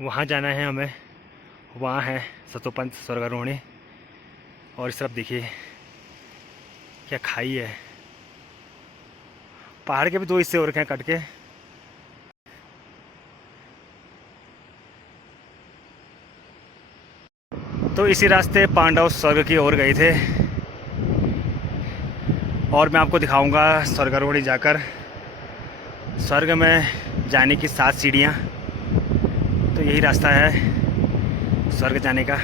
वहाँ जाना है हमें। वहाँ है सतोपंथ स्वर्गारोहणी। और इस तरफ देखिए क्या खाई है। पहाड़ के भी दो हिस्से हो रखे हैं कट के। तो इसी रास्ते पांडव स्वर्ग की ओर गए थे और मैं आपको दिखाऊंगा स्वर्गारोहणी जाकर स्वर्ग में जाने की 7 सीढ़ियाँ। तो यही रास्ता है स्वर्ग जाने का,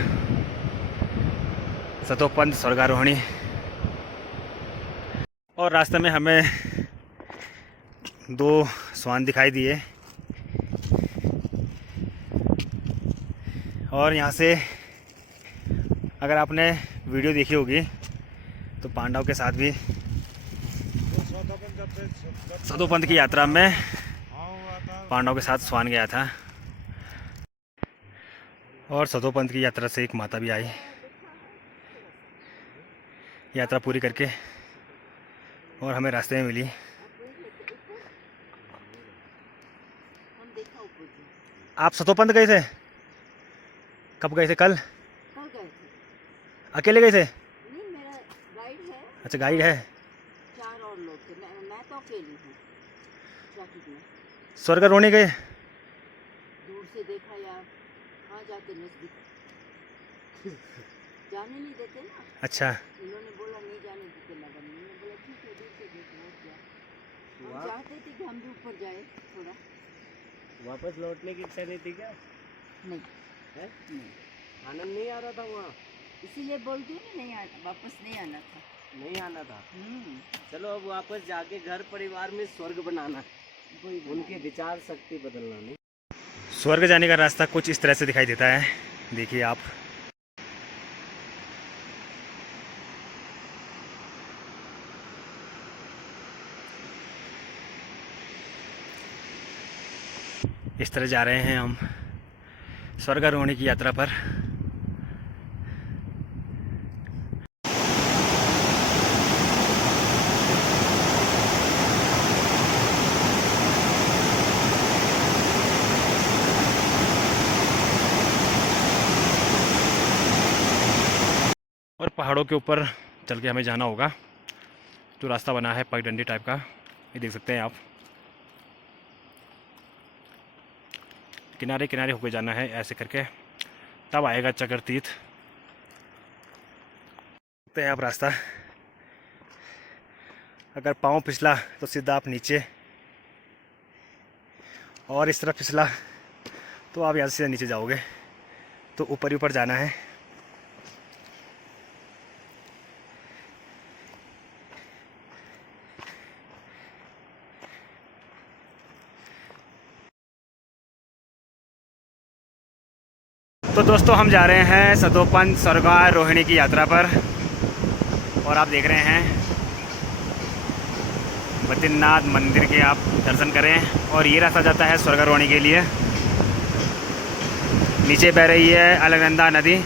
सतोपंथ स्वर्गारोहणी। और रास्ते में हमें 2 स्वान दिखाई दिए। और यहाँ से अगर आपने वीडियो देखी होगी तो पांडव के साथ भी सतोपंथ की यात्रा में पांडव के साथ स्वान गया था। और सतोपंथ की यात्रा से एक माता भी आई यात्रा पूरी करके और हमें रास्ते में मिली। आप सतोपंथ गए थे? कब गए थे? कल गए थे। अकेले गए थे? नहीं, मेरा गाइड है। अच्छा, गाइड है। 4 और लोग थे। मैं तो अकेली हूँ ट्रैफिक में। स्वर्गारोहणी गए? दूर से देखा यार, कहाँ जाते नजदीक जाने नहीं देते ना। अच्छा। इन्होंने बोला नहीं जाने देते नगर में। मैंने बोला ठीक है, दूर से देखो और क्या। हम चाहते थे कि हम भी ऊपर जाए थोड़ा। वापस लौटने की इच्छा नहीं थी क्या? नहीं है? नहीं, आनंद नहीं आ रहा था वहाँ? इसीलिए बोलती हूँ ना, नहीं वापस नहीं आना था। नहीं आना था। चलो अब वापस जाके घर परिवार में स्वर्ग बनाना, उनकी विचार शक्ति बदलना। नहीं, स्वर्ग जाने का रास्ता कुछ इस तरह से दिखाई देता है, देखिए आप। इस तरह जा रहे हैं हम स्वर्गारोहणी की यात्रा पर। और पहाड़ों के ऊपर चल के हमें जाना होगा। जो रास्ता बना है पगडंडी टाइप का, ये देख सकते हैं आप। किनारे किनारे होकर जाना है ऐसे करके, तब आएगा चक्र तीर्थ। देखते हैं आप रास्ता। अगर पाँव फिसला तो सीधा आप नीचे, और इस तरफ फिसला तो आप यहाँ से नीचे जाओगे। तो ऊपर ही ऊपर जाना है। तो दोस्तों हम जा रहे हैं सतोपंथ स्वर्गारोहिणी की यात्रा पर। और आप देख रहे हैं बद्रीनाथ मंदिर के आप दर्शन करें। और ये रास्ता जाता है स्वर्गारोहणी के लिए। नीचे बह रही है अलकनंदा नदी।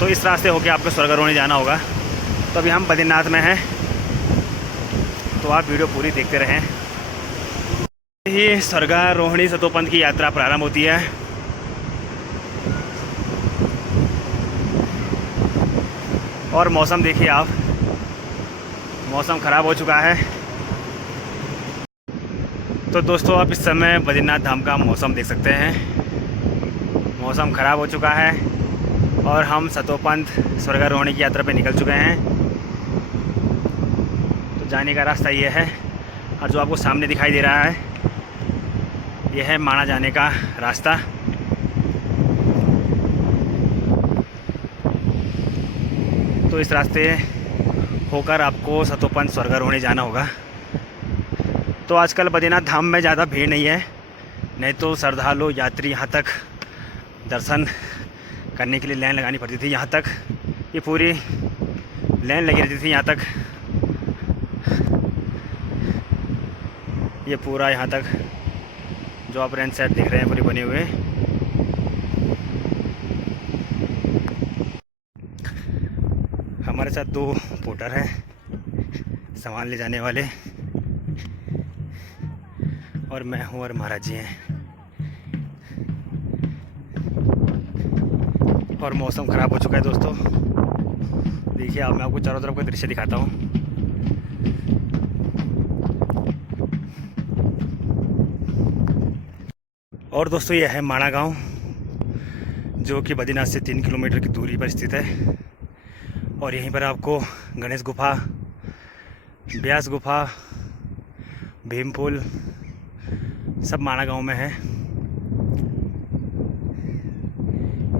तो इस रास्ते होके आपको स्वर्गारोहणी जाना होगा। तो अभी हम बद्रीनाथ में हैं, तो आप वीडियो पूरी देखते रहें। ही स्वर्गारोहणी सतोपंथ की यात्रा प्रारंभ होती है। और मौसम देखिए आप, मौसम ख़राब हो चुका है। तो दोस्तों आप इस समय बद्रीनाथ धाम का मौसम देख सकते हैं। मौसम ख़राब हो चुका है और हम सतोपंथ स्वर्गारोहणी की यात्रा पे निकल चुके हैं। तो जाने का रास्ता ये है। और जो आपको सामने दिखाई दे रहा है यह है माणा जाने का रास्ता। तो इस रास्ते होकर आपको सतोपंथ स्वर्गारोहणी जाना होगा। तो आजकल बद्रीनाथ धाम में ज़्यादा भीड़ नहीं है, नहीं तो श्रद्धालु यात्री यहाँ तक दर्शन करने के लिए लाइन लगानी पड़ती थी। यहाँ तक ये पूरी लाइन लगी रहती थी। यहाँ तक ये पूरा यहाँ तक जो आप रेंट साइड देख रहे हैं पूरी बने हुए। हमारे साथ 2 पोर्टर हैं सामान ले जाने वाले। और मैं हूँ और महाराज जी हैं। और मौसम ख़राब हो चुका है दोस्तों। देखिए अब मैं आपको चारों तरफ का दृश्य दिखाता हूँ। और दोस्तों यह है माणा गांव, जो कि बद्रीनाथ से 3 किलोमीटर की दूरी पर स्थित है। और यहीं पर आपको गणेश गुफा, ब्यास गुफा, भीमपुल सब माणा गांव में है।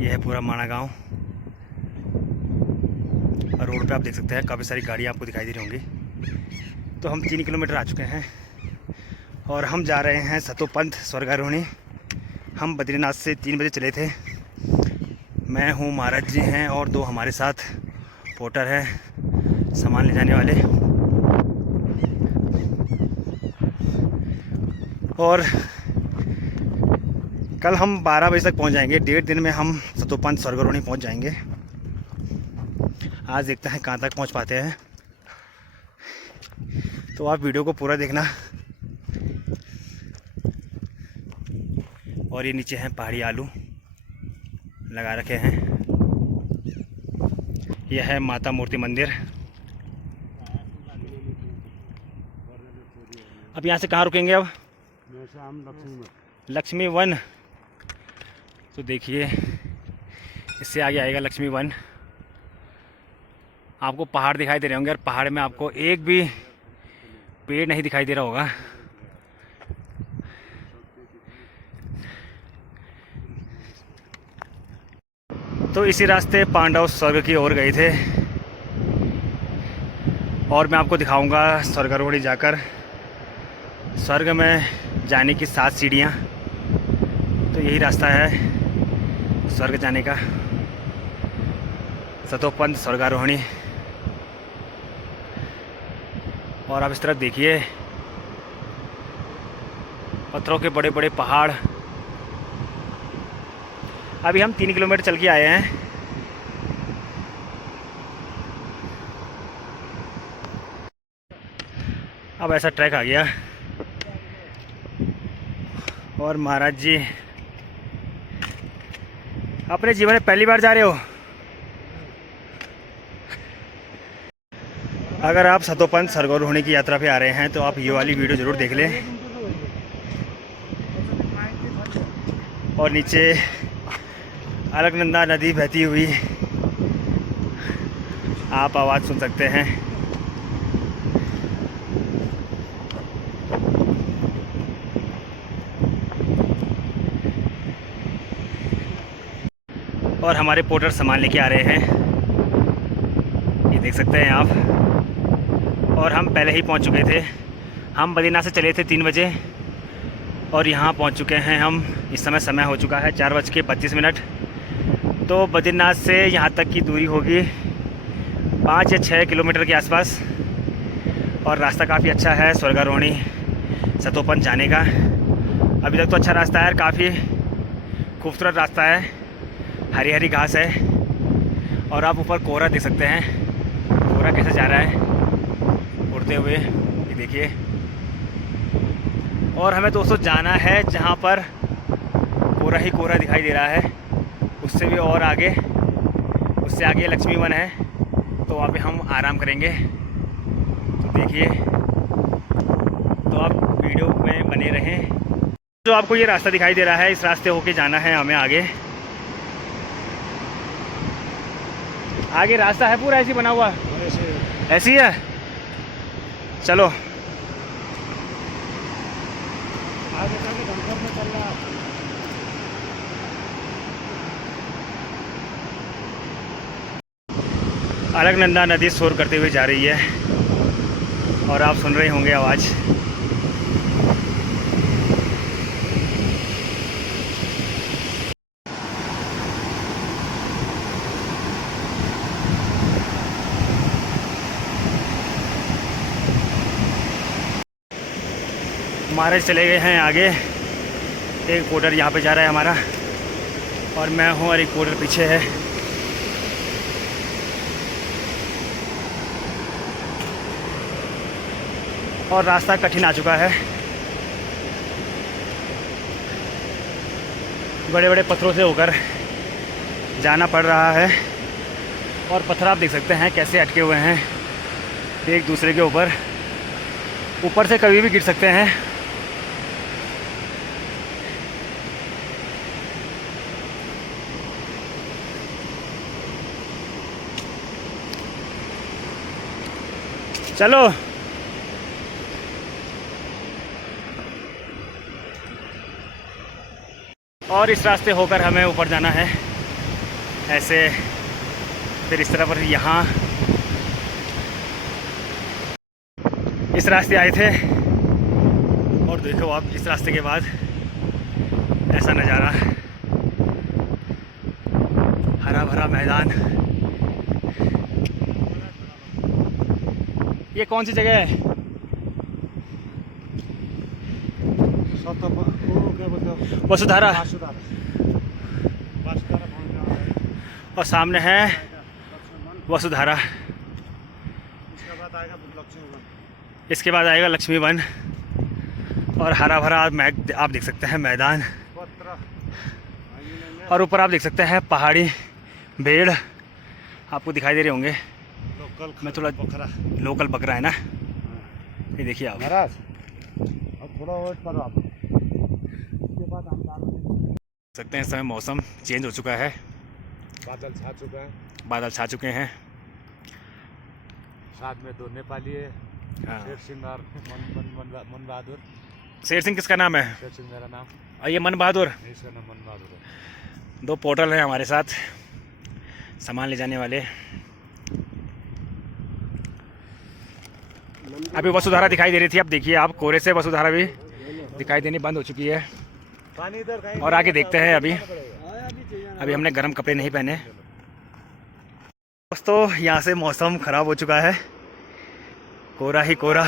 यह है पूरा माणा गांव। और रोड पे आप देख सकते हैं काफ़ी सारी गाड़ियाँ आपको दिखाई दे रही होंगी। तो हम 3 किलोमीटर आ चुके हैं और हम जा रहे हैं सतोपंथ स्वर्गारोहणी। हम बद्रीनाथ से 3 बजे चले थे। मैं हूँ, महाराज जी हैं और 2 हमारे साथ पोर्टर हैं सामान ले जाने वाले। और कल हम 12 बजे तक पहुँच जाएंगे। 1.5 दिन में हम सतोपंथ स्वर्गारोहणी पहुँच जाएंगे। आज देखते हैं कहाँ तक पहुँच पाते हैं। तो आप वीडियो को पूरा देखना। और ये नीचे हैं पहाड़ी आलू लगा रखे हैं। यह है माता मूर्ति मंदिर। अब यहाँ से कहाँ रुकेंगे? अब लक्ष्मी वन। तो देखिए इससे आगे आएगा लक्ष्मी वन। आपको पहाड़ दिखाई दे रहे होंगे और पहाड़ में आपको एक भी पेड़ नहीं दिखाई दे रहा होगा। तो इसी रास्ते पांडव स्वर्ग की ओर गए थे और मैं आपको दिखाऊंगा स्वर्गारोहणी जाकर स्वर्ग में जाने की 7 सीढ़ियाँ। तो यही रास्ता है स्वर्ग जाने का, सतोपंथ स्वर्गारोहणी। और आप इस तरफ देखिए पत्थरों के बड़े बड़े पहाड़। अभी हम 3 किलोमीटर चल के आए हैं। अब ऐसा ट्रैक आ गया। और महाराज जी अपने जीवन में पहली बार जा रहे हो। अगर आप सतोपंथ स्वर्गारोहणी की यात्रा पे आ रहे हैं तो आप ये वाली वीडियो ज़रूर देख लें। और नीचे अलकनंदा नदी बहती हुई आप आवाज़ सुन सकते हैं। और हमारे पोर्टर सामान लेके आ रहे हैं, ये देख सकते हैं आप। और हम पहले ही पहुंच चुके थे। हम बद्रीनाथ से चले थे 3 बजे और यहाँ पहुंच चुके हैं हम। इस समय हो चुका है 4:32। तो बद्रीनाथ से यहाँ तक की दूरी होगी 5 या 6 किलोमीटर के आसपास। और रास्ता काफ़ी अच्छा है स्वर्गारोहणी सतोपंथ जाने का। अभी तक तो अच्छा रास्ता है, काफ़ी खूबसूरत रास्ता है, हरी हरी घास है। और आप ऊपर कोहरा देख सकते हैं, कोहरा कैसे जा रहा है उड़ते हुए, ये देखिए। और हमें दोस्तों जाना है जहाँ पर कोहरा ही कोहरा दिखाई दे रहा है। उससे भी और आगे, उससे आगे लक्ष्मी वन है। तो वहाँ पे हम आराम करेंगे। तो देखिए, तो आप वीडियो में बने रहें। जो आपको ये रास्ता दिखाई दे रहा है, इस रास्ते होके जाना है हमें आगे। आगे रास्ता है पूरा ऐसे बना हुआ, ऐसी है। चलो आगे में चल रहा। अलकनंदा नदी शोर करते हुए जा रही है और आप सुन रहे होंगे आवाज़। हमारे चले गए हैं आगे। एक पोर्टर यहाँ पे जा रहा है हमारा, और मैं हूँ और एक पोर्टर पीछे है। और रास्ता कठिन आ चुका है। बड़े बड़े पत्थरों से होकर जाना पड़ रहा है। और पत्थर आप देख सकते हैं कैसे अटके हुए हैं एक दूसरे के ऊपर से कभी भी गिर सकते हैं। चलो और इस रास्ते होकर हमें ऊपर जाना है ऐसे, फिर इस तरह पर यहाँ इस रास्ते आए थे और देखो आप इस रास्ते के बाद ऐसा नज़ारा, हरा भरा मैदान। ये कौन सी जगह है? वसुधारा। और सामने है वसुधारा। इसके बाद आएगा लक्ष्मी वन और हरा भरा आप देख सकते हैं मैदान। और ऊपर आप देख सकते हैं पहाड़ी भेड़ आपको दिखाई दे रहे होंगे। मैं थोड़ा लोकल बकरा है ना, ये देखिए आप। महाराज अब थोड़ा वेट करो आप। उसके बाद हम देख सकते हैं इस समय मौसम चेंज हो चुका है, बादल छा चुका है। बादल छा चुके हैं। साथ में 2 नेपाली है, हाँ। शेर सिंह और मन बहादुर। शेर सिंह किसका नाम है? शेर सिंह मेरा नाम, और ये मन बहादुर, इसका नाम मन बहादुर है। 2 पोर्टल हैं हमारे साथ सामान ले जाने वाले। अभी वसुधारा दिखाई दे रही थी, अब देखिए आप कोहरे से वसुधारा भी दिखाई देनी बंद हो चुकी है। पानी इधर कहीं और आगे देखते हैं। अभी हमने गर्म कपड़े नहीं पहने। दोस्तों यहाँ से मौसम ख़राब हो चुका है, कोहरा ही कोहरा।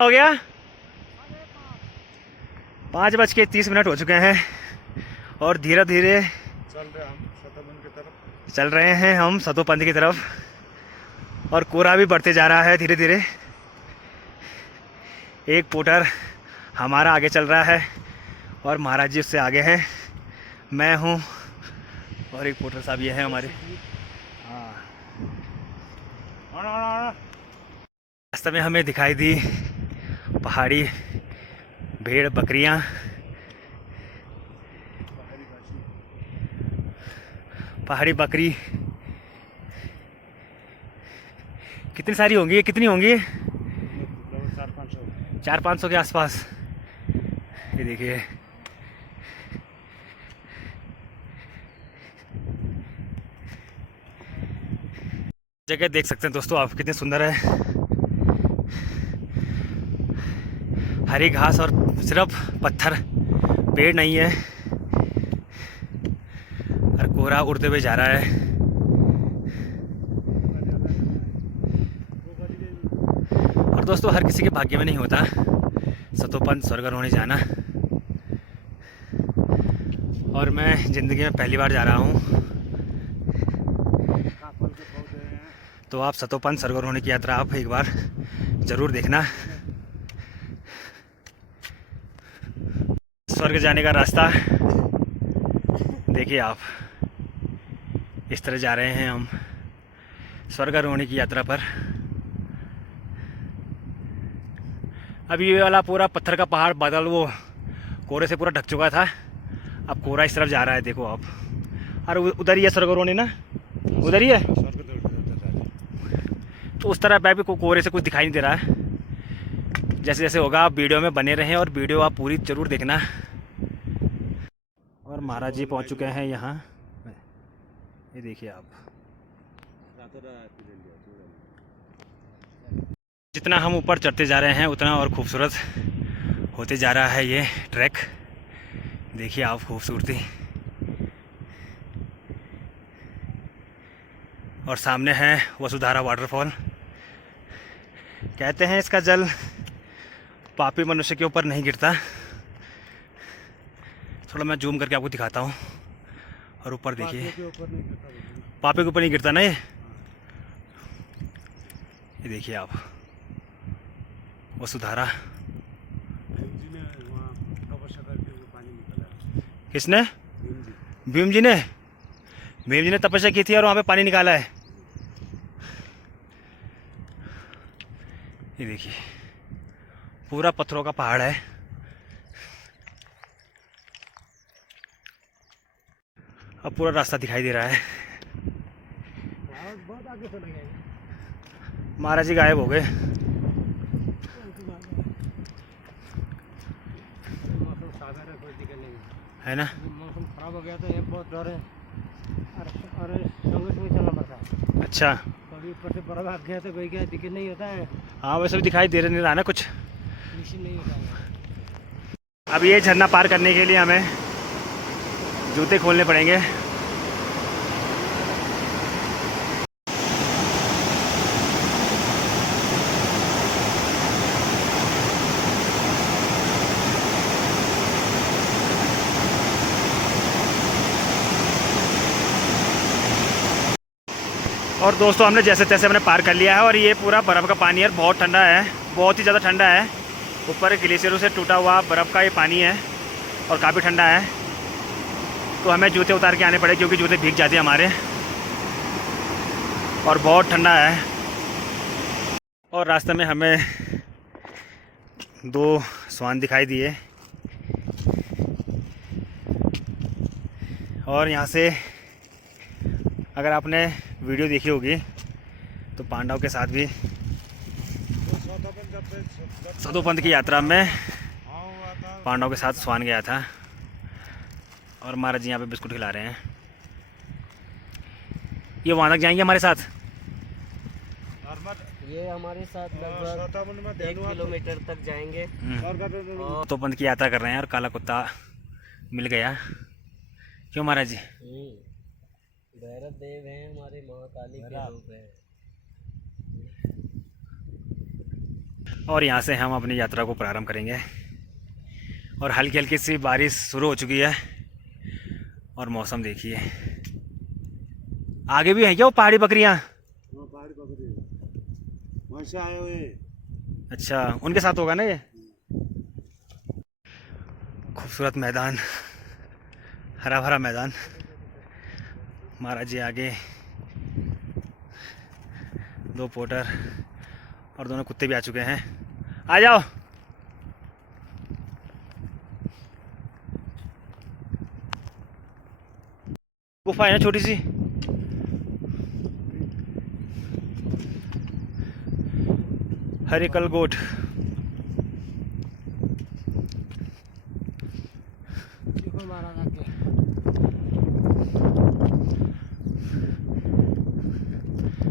हो गया 5:30 हो चुके हैं और धीरे धीरे चल रहे हैं हम सतोपंथ की तरफ। और कोहरा भी बढ़ते जा रहा है धीरे धीरे। एक पोटर हमारा आगे चल रहा है और महाराज जी उससे आगे हैं, मैं हूँ और एक पोटर साहब ये हैं हमारे। हाँ, रास्ते में हमें दिखाई दी पहाड़ी भेड़ बकरियाँ। पहाड़ी बकरी कितनी सारी होंगी? ये कितनी होंगी? 400-500 के आसपास। ये देखिए जगह देख सकते हैं दोस्तों आप, कितनी सुंदर है। हरी घास और सिर्फ पत्थर, पेड़ नहीं है। और कोहरा उड़ते हुए जा रहा है। और दोस्तों हर किसी के भाग्य में नहीं होता सतोपंथ स्वर्गारोहणी जाना, और मैं ज़िंदगी में पहली बार जा रहा हूँ। तो आप सतोपंथ स्वर्गारोहणी की यात्रा आप एक बार ज़रूर देखना। स्वर्ग जाने का रास्ता देखिए आप, इस तरह जा रहे हैं हम स्वर्गारोहणी की यात्रा पर। अब ये वाला पूरा पत्थर का पहाड़ बादल वो कोहरे से पूरा ढक चुका था, अब कोहरा इस तरफ जा रहा है देखो आप। और उधर ही है स्वर्गारोहणी ना, उधर ही है। तो उस तरफ भी कोहरे से कुछ दिखाई नहीं दे रहा है। जैसे जैसे होगा आप वीडियो में बने रहें और वीडियो आप पूरी ज़रूर देखना। और महाराज जी पहुँच चुके हैं यहाँ, ये देखिए आप। जितना हम ऊपर चढ़ते जा रहे हैं उतना और खूबसूरत होते जा रहा है ये ट्रैक। देखिए आप खूबसूरती। और सामने है वसुधारा वाटरफॉल। कहते हैं इसका जल पापी मनुष्य के ऊपर नहीं गिरता। थोड़ा मैं जूम करके आपको दिखाता हूँ। और ऊपर देखिए, पापी के ऊपर नहीं गिरता ना ये देखिए आप, वसुधारा। जी ने वहाँ तपस्या करके वो पानी निकाला। किसने? भीम जी। भीम जी ने तपस्या की थी और वहाँ पे पानी निकाला है। ये देखिए पूरा पत्थरों का पहाड़ है। अब पूरा रास्ता दिखाई दे रहा है। बहुत आगे चले गए। महाराज जी गायब हो गए। मौसम सागर है, कोई दिक्कत नहीं है ना? मौसम खराब हो गया तो ये बहुत डर है। अरे संगत में चलना पड़ता है। अच्छा, कभी ऊपर से बर्फ आ गया तो कोई क्या दिक्कत नहीं होता है। हाँ वैसे भी दिखाई दे नहीं रहा ना कुछ। मिशन नहीं होता है। अब ये झरना पार करने के लिए हमें जूते खोलने पड़ेंगे। और दोस्तों हमने जैसे तैसे हमने पार कर लिया है और ये पूरा बर्फ़ का पानी है, बहुत ठंडा है, बहुत ही ज़्यादा ठंडा है। ऊपर ग्लेशियरों से टूटा हुआ बर्फ़ का ये पानी है और काफ़ी ठंडा है। तो हमें जूते उतार के आने पड़े क्योंकि जूते भीग जाते हैं हमारे, और बहुत ठंडा है। और रास्ते में हमें 2 स्वान दिखाई दिए और यहाँ से अगर आपने वीडियो देखी होगी तो पांडव के साथ भी सतोपंथ की यात्रा में पांडव के साथ स्वान गया था और महाराज जी यहाँ पे बिस्कुट खिला रहे हैं। ये वहाँ तक जाएंगे हमारे साथ। ये हमारे साथ लगभग 1 किलोमीटर तक जाएंगे। सतोपंथ की यात्रा कर रहे हैं और काला कुत्ता मिल गया। क्यों महाराज जी? भैरव देव हैं हमारे, महाकाली के रूप हैं। और यहाँ से हम अपनी यात्रा को प्रारंभ करेंगे और हल्की हल्की सी बारिश शुरू हो चुकी है और मौसम देखिए। आगे भी हैं क्या वो पहाड़ी बकरियाँ? पहाड़ी बकरी वहाँ से आए हुए। अच्छा, उनके साथ होगा ना ये। खूबसूरत मैदान, हरा भरा मैदान। महाराज जी आगे, 2 पोटर और दोनों कुत्ते भी आ चुके हैं। आ जाओ। गुफा है ना छोटी सी। हरिकल गोट। देखो महाराज आगे।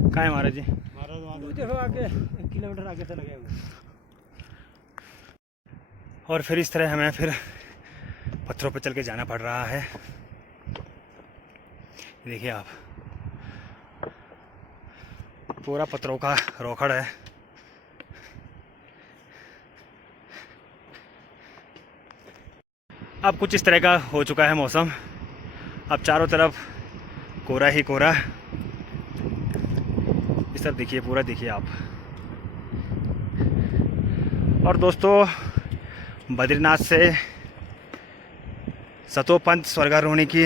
कहाँ है महाराज जी? महाराज वहाँ देखो आगे 1 किलोमीटर आगे चले गए। और फिर इस तरह हमें फिर पत्थरों पर चल के जाना पड़ रहा है। देखिए आप, पूरा पत्थरों का रोखड़ है। अब कुछ इस तरह का हो चुका है मौसम। अब चारों तरफ कोहरा ही कोहरा। इस तरफ देखिए, पूरा देखिए आप। और दोस्तों, बद्रीनाथ से सतोपंथ स्वर्गारोहणी की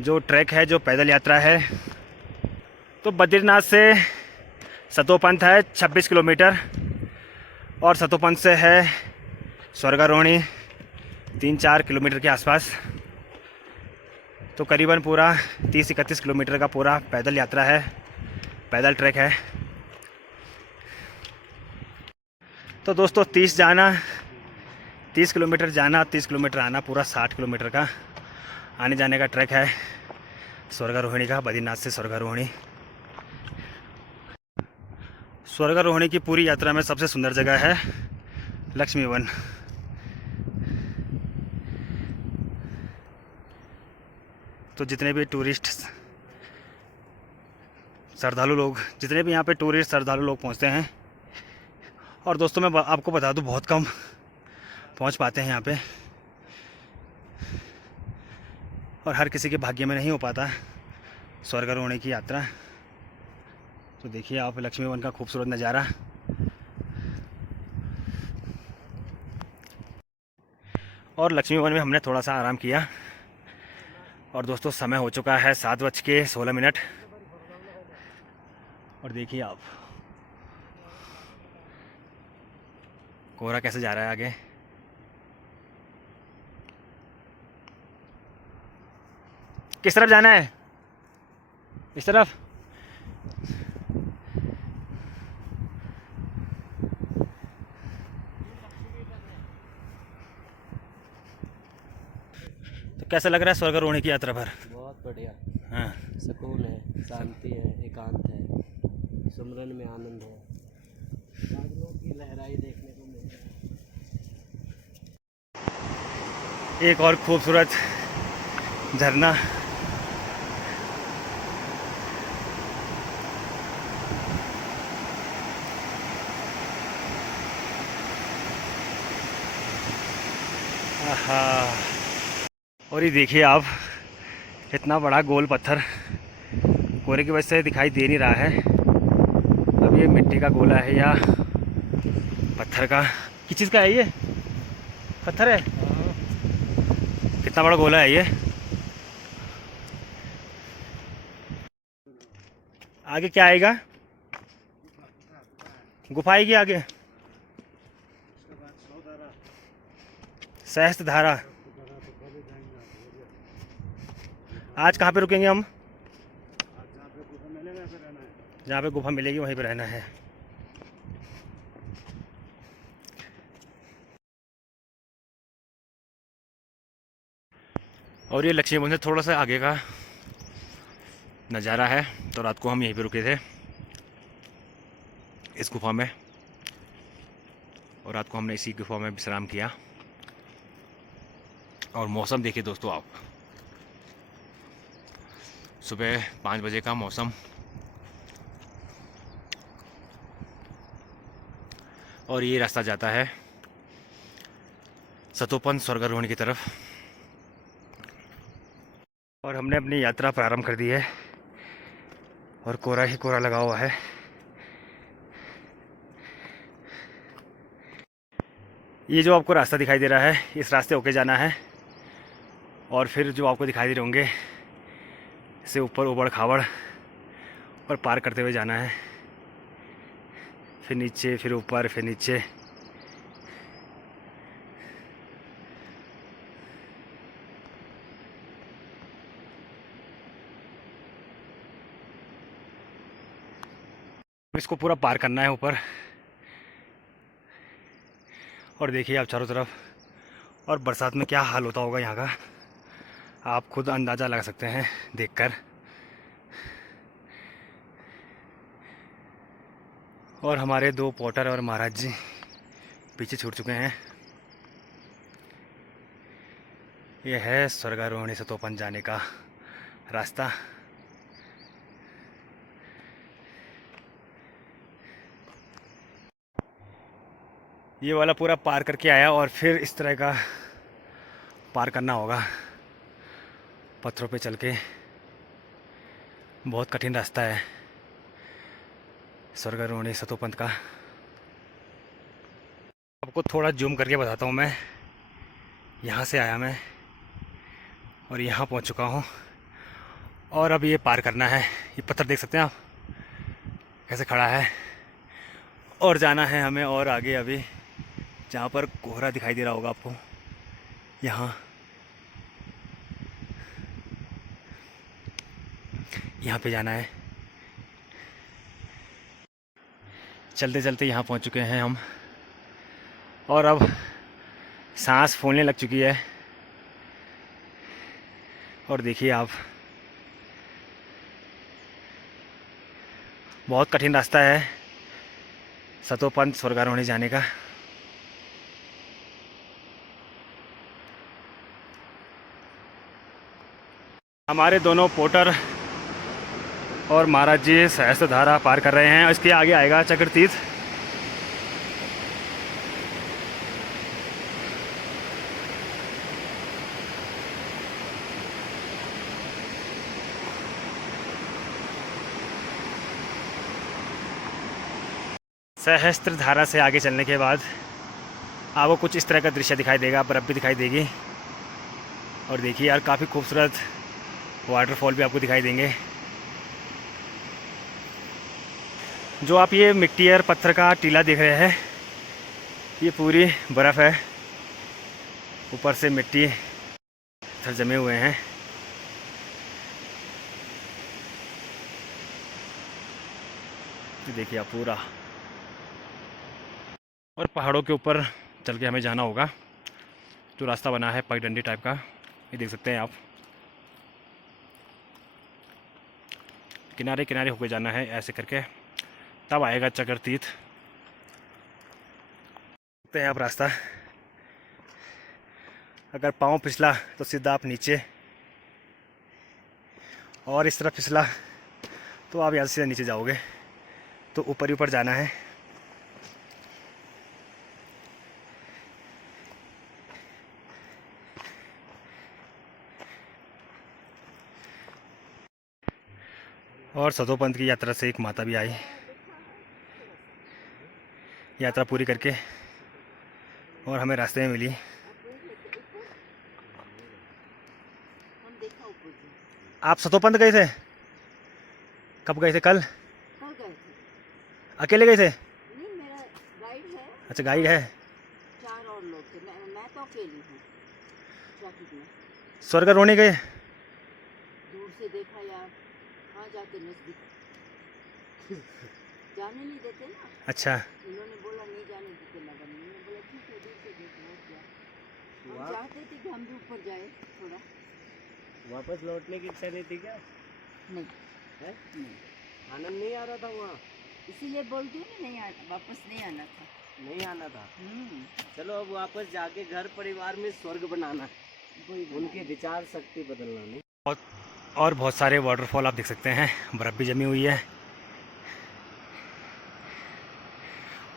जो ट्रैक है, जो पैदल यात्रा है, तो बद्रीनाथ से सतोपंथ है 26 किलोमीटर और सतोपंथ से है स्वर्गारोहणी 3-4 किलोमीटर के आसपास। तो करीबन पूरा 30-31 किलोमीटर का पूरा पैदल यात्रा है, पैदल ट्रैक है। तो दोस्तों 30 किलोमीटर जाना, 30 किलोमीटर आना, पूरा 60 किलोमीटर का आने जाने का ट्रैक है स्वर्गारोहिणी का। बद्रीनाथ से स्वर्गारोहिणी। स्वर्गारोहिणी की पूरी यात्रा में सबसे सुंदर जगह है लक्ष्मी वन। तो जितने भी टूरिस्ट श्रद्धालु लोग, जितने भी यहाँ पे टूरिस्ट श्रद्धालु लोग पहुँचते हैं, और दोस्तों मैं आपको बता दूँ बहुत कम पहुँच पाते हैं यहाँ पे, और हर किसी के भाग्य में नहीं हो पाता स्वर्गारोहणी की यात्रा। तो देखिए आप लक्ष्मी वन का खूबसूरत नज़ारा। और लक्ष्मी वन में हमने थोड़ा सा आराम किया। और दोस्तों समय हो चुका है 7:16। और देखिए आप कोहरा कैसे जा रहा है आगे। किस तरफ जाना है? इस तरफ। तो कैसा लग रहा है स्वर्गारोहणी की यात्रा पर? बहुत बढ़िया, हाँ, सुकून है, शांति है, एकांत है, सुमरन में आनंद है, बादलों की लहराई देखने को मिल रहा है। एक और खूबसूरत झरना। आहा। और ये देखिए आप, इतना बड़ा गोल पत्थर कोहरे की वजह से दिखाई दे नहीं रहा है। अब ये मिट्टी का गोला है या पत्थर का, किस चीज़ का है ये? पत्थर है। कितना बड़ा गोला है ये। आगे क्या आएगा? गुफा आएगी आगे। सहस्त्र धारा। आज कहाँ पे रुकेंगे हम? जहाँ पे गुफा मिलेगी वहीं पे रहना है। और ये लक्ष्मी वन से थोड़ा सा आगे का नज़ारा है। तो रात को हम यहीं पे रुके थे इस गुफा में, और रात को हमने इसी गुफा में विश्राम किया। और मौसम देखिए दोस्तों आप, सुबह 5 बजे का मौसम। और ये रास्ता जाता है सतोपन स्वर्गारोहणी की तरफ। और हमने अपनी यात्रा प्रारंभ कर दी है और कोहरा ही कोहरा लगा हुआ है। ये जो आपको रास्ता दिखाई दे रहा है, इस रास्ते होके जाना है। और फिर जो आपको दिखाई दे रहे होंगे इससे ऊपर उबड़ खाबड़ और पार करते हुए जाना है। फिर नीचे, फिर ऊपर, फिर नीचे। इसको पूरा पार करना है ऊपर। और देखिए आप चारों तरफ, और बरसात में क्या हाल होता होगा यहाँ का, आप खुद अंदाज़ा लगा सकते हैं देखकर। और हमारे 2 पोर्टर और महाराज जी पीछे छूट चुके हैं। ये है स्वर्गारोहणी सतोपन जाने का रास्ता। ये वाला पूरा पार करके आया और फिर इस तरह का पार करना होगा पत्थरों पे चल के। बहुत कठिन रास्ता है स्वर्गारोहणी सतोपंथ का। आपको थोड़ा जूम करके बताता हूँ। मैं यहाँ से आया मैं और यहाँ पहुँच चुका हूँ। और अब ये पार करना है। ये पत्थर देख सकते हैं आप कैसे खड़ा है। और जाना है हमें और आगे, अभी जहाँ पर कोहरा दिखाई दे रहा होगा आपको, यहाँ पे जाना है। चलते चलते यहाँ पहुँच चुके हैं हम। और अब सांस फूलने लग चुकी है। और देखिए आप, बहुत कठिन रास्ता है सतोपंथ स्वर्गारोहणी जाने का। हमारे दोनों पोर्टर और महाराज जी सहस्त्र धारा पार कर रहे हैं। इसके आगे आएगा चक्रतीर्थ। सहस्त्र धारा से आगे चलने के बाद आपको कुछ इस तरह का दृश्य दिखाई देगा, बर्फ़ भी दिखाई देगी। और देखिए यार, काफ़ी खूबसूरत वाटरफॉल भी आपको दिखाई देंगे। जो आप ये मिट्टी और पत्थर का टीला देख रहे हैं, ये पूरी बर्फ़ है। ऊपर से मिट्टी पत्थर जमे हुए हैं। देखिए आप पूरा, और पहाड़ों के ऊपर चल के हमें जाना होगा। जो रास्ता बना है पगडंडी टाइप का, ये देख सकते हैं आप। किनारे किनारे होकर जाना है ऐसे करके, तब आएगा चक्र तीर्थ। देखते हैं आप रास्ता। अगर पाँव फिसला तो सीधा आप नीचे, और इस तरफ फिसला तो आप यहाँ से सीधा नीचे जाओगे। तो ऊपर ही ऊपर जाना है। और सतो पंथ की यात्रा से एक माता भी आई, यात्रा पूरी करके, और हमें रास्ते में मिली। हम देखा ऊपर से। आप सतो पंथ गए थे? कब गए थे? कल? कल गए थे। अकेले गए थे? नहीं, मेरा गाइड है। अच्छा, गाइड है। 4 और लोग थे। मैं तो अकेली हूँ ट्रैफिक में। स्वर्गारोहणी गए? दूर से देखा यार, कहाँ जाते नजदीक जाने नहीं देते ना। अच्छा, इन्होंने बोला नहीं जाने देते नगर में। मैंने बोला ठीक है, दूर से देख लो क्या। हम चाहते थे कि हम भी ऊपर जाए थोड़ा। वापस लौटने की इच्छा नहीं थी क्या? नहीं है? नहीं, आनंद नहीं आ रहा था वहाँ? इसीलिए बोलती हूँ ना, नहीं वापस नहीं आना था। नहीं आना था। चलो अब वापस जाके घर परिवार में स्वर्ग बनाना, उनकी विचार शक्ति बदलना नहीं। और बहुत सारे वाटरफॉल आप देख सकते हैं, बर्फ़ भी जमी हुई है।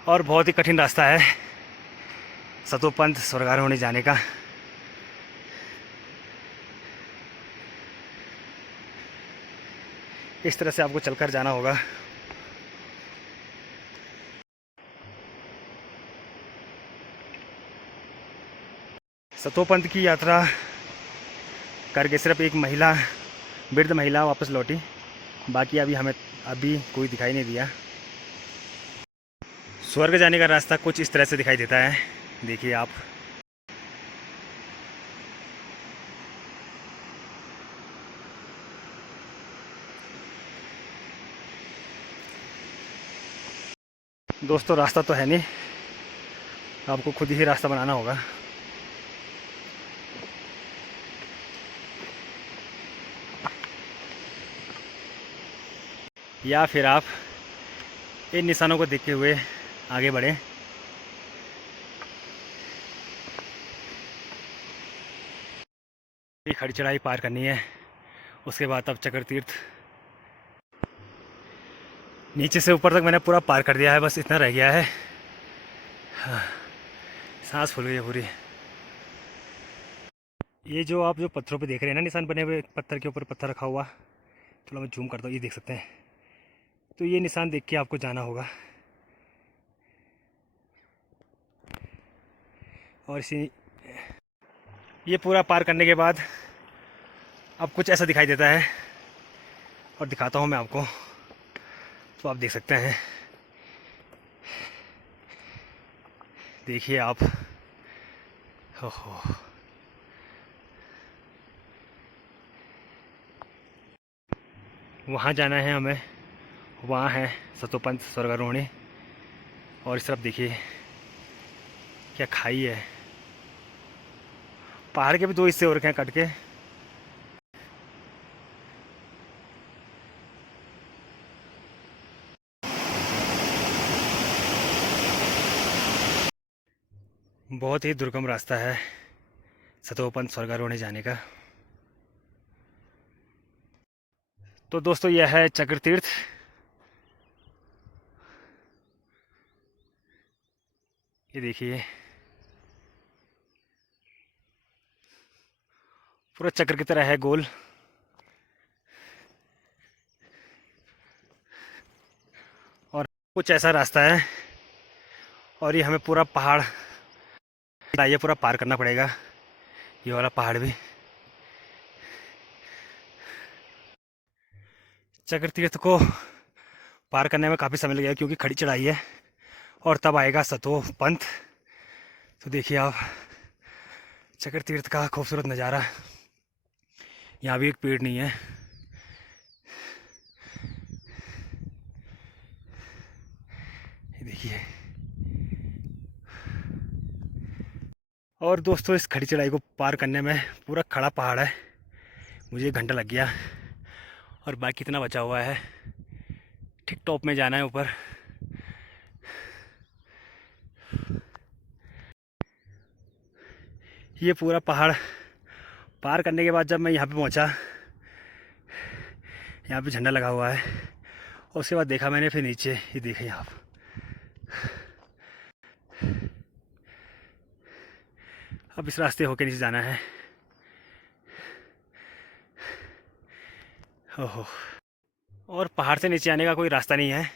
और बहुत ही कठिन रास्ता है सतो पंथ स्वर्गारोहणी जाने का। इस तरह से आपको चलकर जाना होगा। सतो पंथ की यात्रा करके सिर्फ एक महिला, वृद्ध महिला वापस लौटी। बाकी अभी कोई दिखाई नहीं दिया। स्वर्ग जाने का रास्ता कुछ इस तरह से दिखाई देता है, देखिए आप। दोस्तों, रास्ता तो है नहीं, आपको खुद ही रास्ता बनाना होगा। या फिर आप इन निशानों को देखते हुए आगे बढ़ें। ये खड़ी चढ़ाई पार करनी है, उसके बाद अब चक्र तीर्थ। नीचे से ऊपर तक मैंने पूरा पार कर दिया है, बस इतना रह गया है। हाँ, सांस फूल गई है पूरी। ये जो आप पत्थरों पे देख रहे हैं ना, निशान बने हुए, पत्थर के ऊपर पत्थर रखा हुआ, थोड़ा मैं जूम करता हूँ, ये देख सकते हैं। तो ये निशान देख के आपको जाना होगा। और ये पूरा पार करने के बाद अब कुछ ऐसा दिखाई देता है, और दिखाता हूँ मैं आपको, तो आप देख सकते हैं। देखिए आप, ओहो, वहाँ जाना है हमें। वहाँ है सतो पंथ स्वर्गारोहणी। और इस तरफ देखिए क्या खाई है। पहाड़ के भी 2 हिस्से हो रखे हैं कट के। बहुत ही दुर्गम रास्ता है सतो पंथ स्वर्गारोहणी जाने का। तो दोस्तों, यह है चक्र तीर्थ। ये देखिए पूरा चक्र की तरह है, गोल। और कुछ ऐसा रास्ता है, और ये हमें पूरा पहाड़ ये पूरा पार करना पड़ेगा ये वाला पहाड़ भी। चक्र तीर्थ को पार करने में काफ़ी समय लगेगा क्योंकि खड़ी चढ़ाई है और तब आएगा सतो पंथ। तो देखिए आप चक्र तीर्थ का खूबसूरत नज़ारा। यहाँ भी एक पेड़ नहीं है। ये देखिए। और दोस्तों इस खड़ी चढ़ाई को पार करने में पूरा खड़ा पहाड़ है, मुझे 1 घंटा लग गया और बाकी कितना बचा हुआ है। ठीक टॉप में जाना है ऊपर। ये पूरा पहाड़ पार करने के बाद जब मैं यहाँ पे पहुँचा, यहाँ पे झंडा लगा हुआ है और उसके बाद देखा मैंने फिर नीचे, ये देखें आप। अब इस रास्ते होके नीचे जाना है। ओहो, और पहाड़ से नीचे आने का कोई रास्ता नहीं है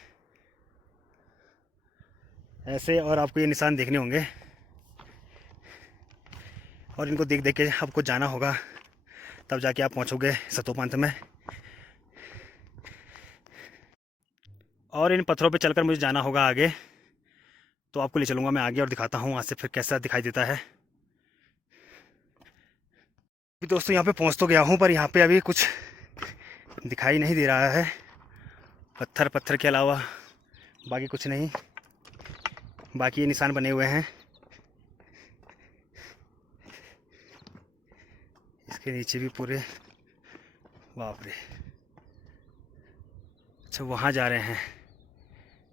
ऐसे, और आपको ये निशान देखने होंगे और इनको देख देख के आपको जाना होगा, तब जाके आप पहुंचोगे सतो पंथ में। और इन पत्थरों पे चलकर मुझे जाना होगा आगे, तो आपको ले चलूँगा मैं आगे और दिखाता हूँ आज से फिर कैसा दिखाई देता है। अभी दोस्तों यहाँ पे पहुँच तो गया हूँ पर यहाँ पे अभी कुछ दिखाई नहीं दे रहा है, पत्थर पत्थर के अलावा बाकी कुछ नहीं। बाकी ये निशान बने हुए हैं, इसके नीचे भी पूरे। बाप रे, अच्छा वहाँ जा रहे हैं।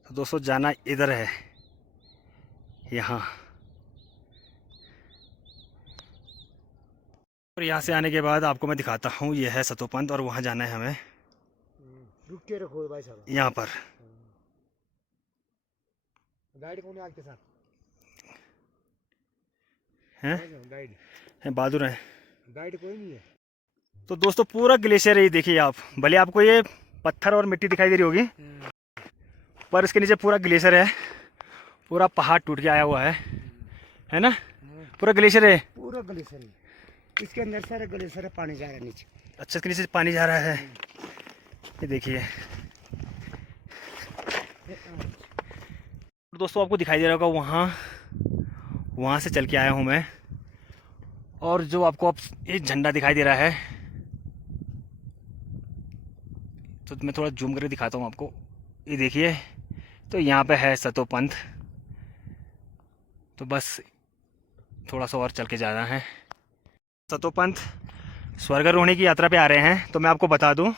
तो दोस्तों जाना इधर है, यहाँ। और यहाँ से आने के बाद आपको मैं दिखाता हूँ, ये है सतो पंथ और वहाँ जाना है हमें। रुक के रखो भाई साहब, यहाँ पर गाइड कौन है आपके साथ? हैं गाइड है, बहादुर हैं। गाइड कोई नहीं है। तो दोस्तों पूरा ग्लेशियर है, ये देखिए आप। भले आपको ये पत्थर और मिट्टी दिखाई दे रही होगी पर इसके नीचे पूरा ग्लेशियर है, पूरा पहाड़ टूट के आया हुआ है ना? पूरा ग्लेशियर है, पूरा ग्लेशियर है, इसके अंदर सारा ग्लेशियर है, पानी जा रहा है नीचे। अच्छा, इसके नीचे पानी जा रहा है, ये देखिए। दोस्तों आपको दिखाई दे रहा होगा वहाँ से चल के आया हूँ मैं। और जो आपको अब ये झंडा दिखाई दे रहा है, तो मैं थोड़ा जूम करके दिखाता हूँ आपको। ये देखिए, तो यहाँ पे है सतो पंथ। तो बस थोड़ा सा और चल के जाना है। सतो पंथ स्वर्गारोहणी की यात्रा पे आ रहे हैं। तो मैं आपको बता दूँ,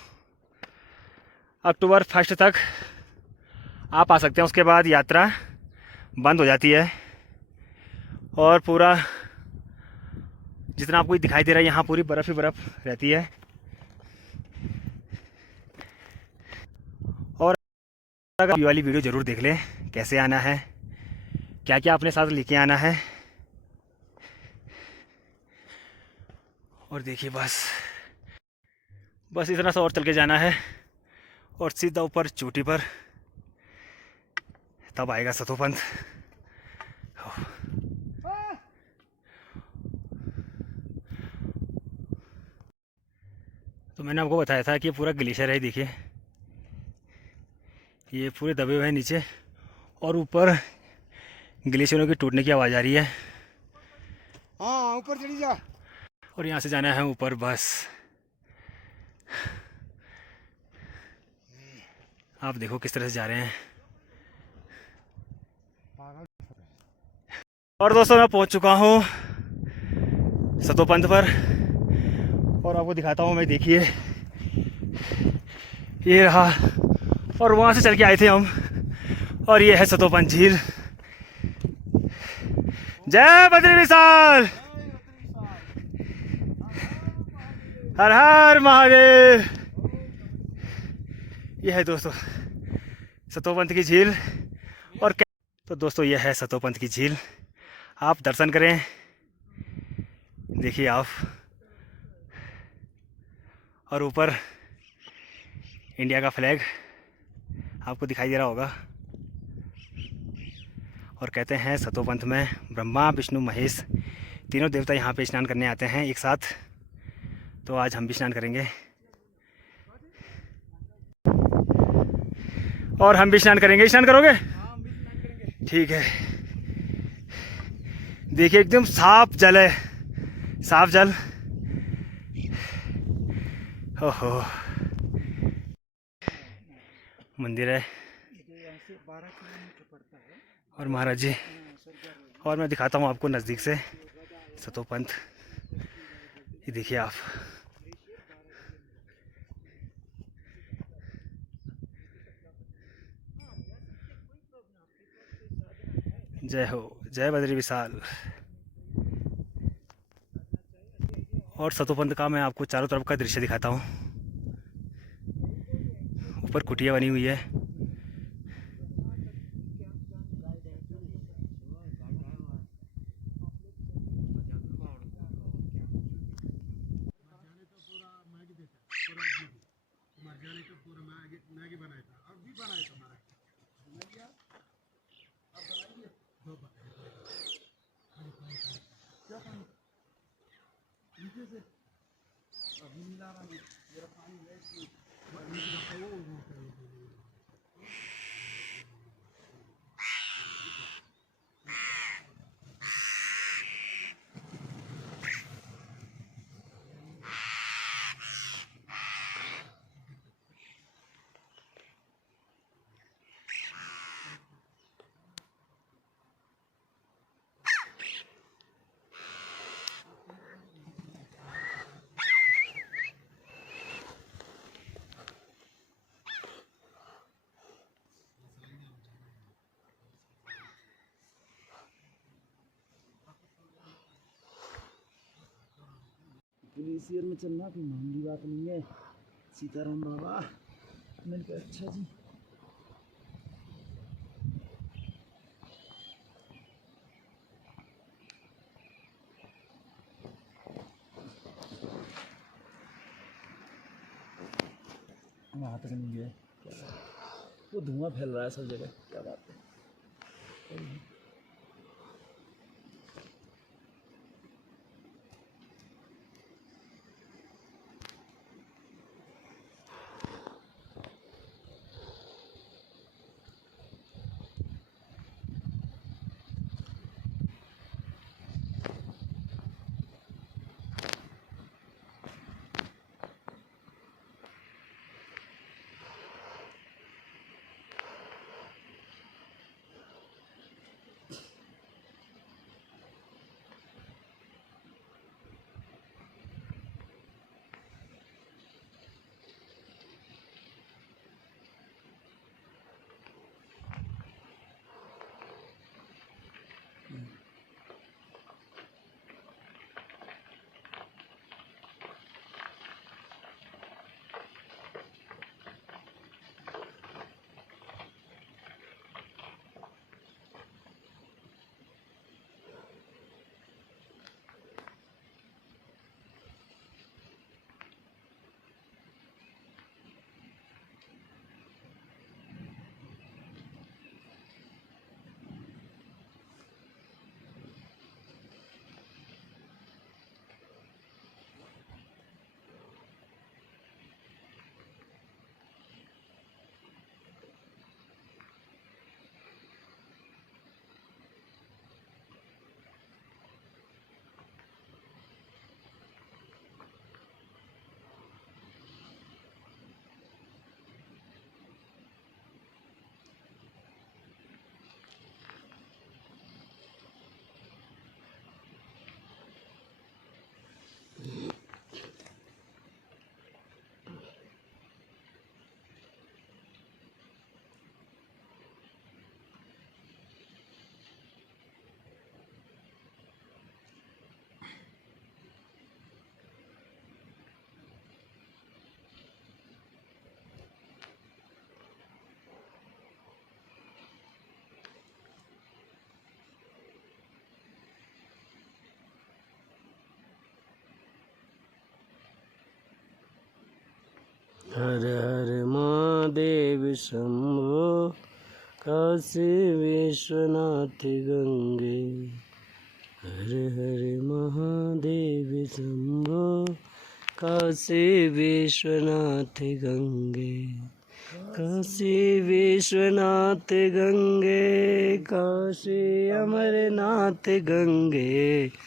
अक्टूबर 1 तक आप आ सकते हैं, उसके बाद यात्रा बंद हो जाती है। और पूरा जितना आपको दिखाई दे रहा है यहाँ पूरी बर्फ़ ही बर्फ़ रहती है। और अगर ये वाली वीडियो ज़रूर देख लें, कैसे आना है, क्या क्या अपने साथ लेके आना है। और देखिए बस इतना सा और चल के जाना है और सीधा ऊपर चोटी पर, तब आएगा सतो पंथ। तो मैंने आपको बताया था कि ये पूरा ग्लेशियर है, देखिए ये पूरे दबे हुए हैं नीचे और ऊपर ग्लेशियरों की टूटने की आवाज़ आ रही है। हाँ ऊपर चली जा। और यहाँ से जाना है ऊपर बस। आप देखो किस तरह से जा रहे हैं। और दोस्तों मैं पहुँच चुका हूँ सतो पंथ पर और आपको दिखाता हूँ मैं। देखिए ये रहा, और वहाँ से चल के आए थे हम, और ये है सतो पंथ झील। जय बद्री विशाल, हर हर महादेव। ये है दोस्तों सतो पंथ की झील। और तो दोस्तों ये है सतो पंथ की झील, आप दर्शन करें। देखिए आप, और ऊपर इंडिया का फ्लैग आपको दिखाई दे रहा होगा। और कहते हैं सतो पंथ में ब्रह्मा विष्णु महेश तीनों देवता यहाँ पे स्नान करने आते हैं एक साथ, तो आज हम भी स्नान करेंगे और हम भी स्नान करेंगे। स्नान करोगे? ठीक है। देखिए एकदम साफ जल है, साफ जल। ओहो, मंदिर है और महाराज जी, और मैं दिखाता हूँ आपको नज़दीक से सतोपंथ। ये देखिए आप, जय हो, जय बद्री विशाल। और सतोपंथ का मैं आपको चारों तरफ का दृश्य दिखाता हूँ। ऊपर कुटिया बनी हुई है। ग्लेशियर में चलना कोई मामूली बात नहीं है। सीताराम बाबा, मैंने कहा अच्छा जी। वहाँ तक नहीं गए, वो धुआं फैल रहा है सब जगह, क्या बात है। हर हर महादेव शंभो, काशी विश्वनाथ गंगे। हर हर महादेव शंभो काशी विश्वनाथ गंगे, काशी विश्वनाथ गंगे, काशी अमरनाथ गंगे,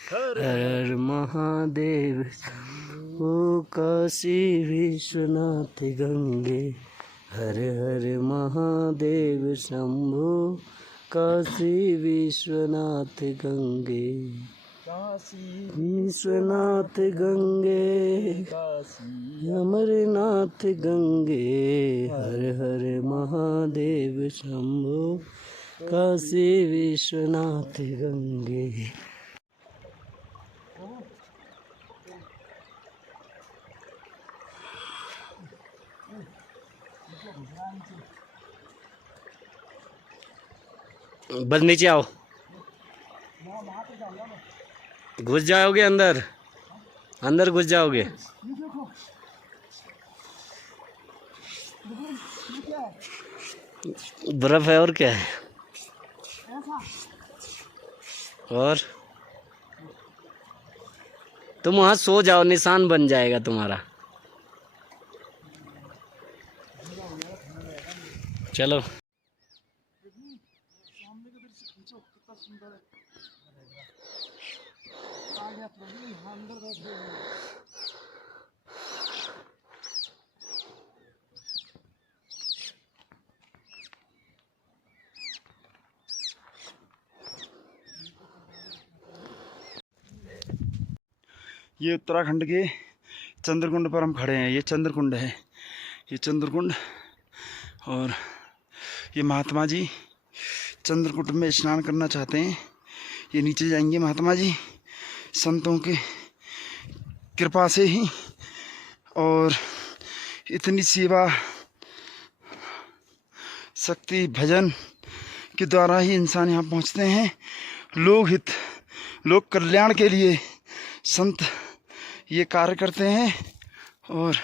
हर हर महादेव शंभो काशी विश्वनाथ गंगे, हर हर महादेव शंभो काशी विश्वनाथ गंगे, विश्वनाथ गंगे, अमरनाथ गंगे, हर हर महादेव शंभो काशी विश्वनाथ गंगे। बस नीचे आओ, घुस जाओगे अंदर, अंदर घुस जाओगे। बर्फ है और क्या है। और तुम वहां सो जाओ, निशान बन जाएगा तुम्हारा। चलो ये उत्तराखंड के चंद्रकुंड पर हम खड़े हैं। ये चंद्रकुंड है, ये चंद्रकुंड। और ये महात्मा जी चंद्रकुंड में स्नान करना चाहते हैं। ये नीचे जाएंगे महात्मा जी संतों के कृपा से ही, और इतनी सेवा शक्ति भजन के द्वारा ही इंसान यहाँ पहुँचते हैं। लोक हित, लोक कल्याण के लिए संत ये कार्य करते हैं। और